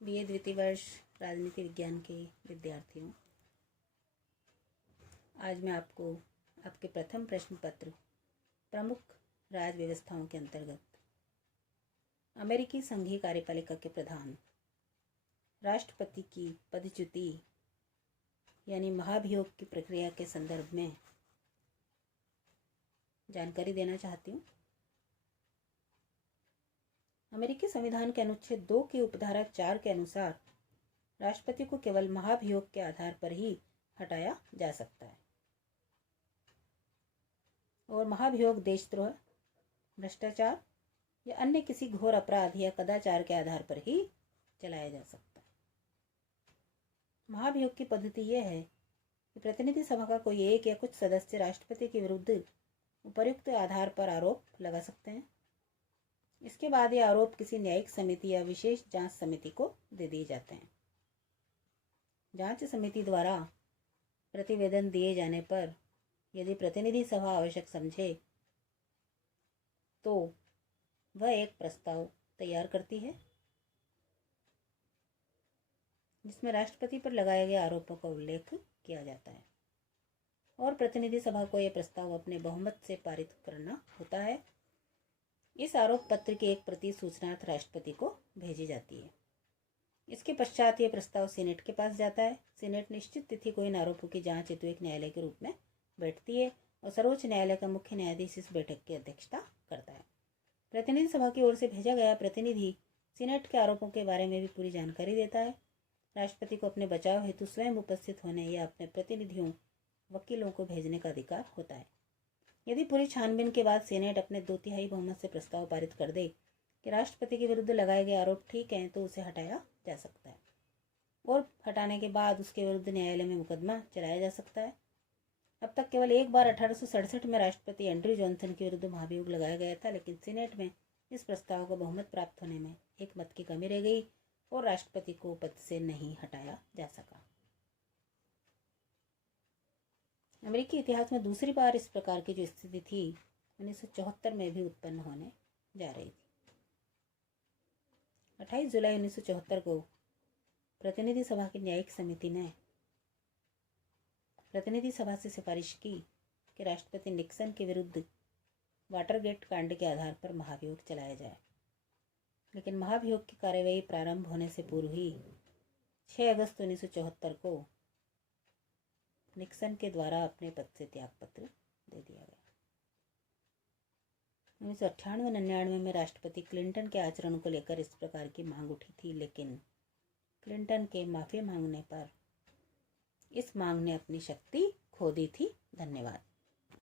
BA द्वितीय वर्ष राजनीति विज्ञान के विद्यार्थियों, आज मैं आपको आपके प्रथम प्रश्न पत्र प्रमुख राज व्यवस्थाओं के अंतर्गत अमेरिकी संघीय कार्यपालिका के प्रधान राष्ट्रपति की पदच्युति यानी महाभियोग की प्रक्रिया के संदर्भ में जानकारी देना चाहती हूँ। अमेरिकी संविधान के अनुच्छेद 2 की उपधारा 4 के अनुसार राष्ट्रपति को केवल महाभियोग के आधार पर ही हटाया जा सकता है और महाभियोग देशद्रोह, भ्रष्टाचार या अन्य किसी घोर अपराध या कदाचार के आधार पर ही चलाया जा सकता है। महाभियोग की पद्धति यह है कि प्रतिनिधि सभा का कोई एक या कुछ सदस्य राष्ट्रपति के विरुद्ध उपर्युक्त आधार पर आरोप लगा सकते हैं। इसके बाद ये आरोप किसी न्यायिक समिति या विशेष जांच समिति को दे दिए जाते हैं। जांच समिति द्वारा प्रतिवेदन दिए जाने पर यदि प्रतिनिधि सभा आवश्यक समझे तो वह एक प्रस्ताव तैयार करती है जिसमें राष्ट्रपति पर लगाए गए आरोपों का उल्लेख किया जाता है और प्रतिनिधि सभा को यह प्रस्ताव अपने बहुमत से पारित करना होता है। इस आरोप पत्र की एक प्रति सूचनार्थ राष्ट्रपति को भेजी जाती है। इसके पश्चात यह प्रस्ताव सीनेट के पास जाता है। सीनेट निश्चित तिथि को इन आरोपों की जांच हेतु एक न्यायालय के रूप में बैठती है और सर्वोच्च न्यायालय का मुख्य न्यायाधीश इस बैठक की अध्यक्षता करता है। प्रतिनिधि सभा की ओर से भेजा गया प्रतिनिधि सीनेट के आरोपों के बारे में भी पूरी जानकारी देता है। राष्ट्रपति को अपने बचाव हेतु स्वयं उपस्थित होने या अपने प्रतिनिधियों, वकीलों को भेजने का अधिकार होता है। यदि पूरी छानबीन के बाद सीनेट अपने 2/3 बहुमत से प्रस्ताव पारित कर दे कि राष्ट्रपति के विरुद्ध लगाए गए आरोप ठीक हैं तो उसे हटाया जा सकता है और हटाने के बाद उसके विरुद्ध न्यायालय में मुकदमा चलाया जा सकता है। अब तक केवल एक बार 1867 में राष्ट्रपति एंड्रयू जॉनसन के विरुद्ध महाभियोग लगाया गया था, लेकिन सीनेट में इस प्रस्ताव को बहुमत प्राप्त होने में एक मत की कमी रह गई और राष्ट्रपति को पद से नहीं हटाया जा सका। अमेरिकी इतिहास में दूसरी बार इस प्रकार की जो स्थिति थी 1974 में भी उत्पन्न होने जा रही थी। 28 जुलाई 1974 को प्रतिनिधि सभा की न्यायिक समिति ने प्रतिनिधि सभा से सिफारिश की कि राष्ट्रपति निक्सन के विरुद्ध वाटरगेट कांड के आधार पर महाभियोग चलाया जाए, लेकिन महाभियोग की कार्यवाही प्रारंभ होने से पूर्व ही 6 अगस्त 1974 को निक्सन के द्वारा अपने पद से त्यागपत्र दे दिया गया। 1998-99 में राष्ट्रपति क्लिंटन के आचरण को लेकर इस प्रकार की मांग उठी थी, लेकिन क्लिंटन के माफी मांगने पर इस मांग ने अपनी शक्ति खो दी थी। धन्यवाद।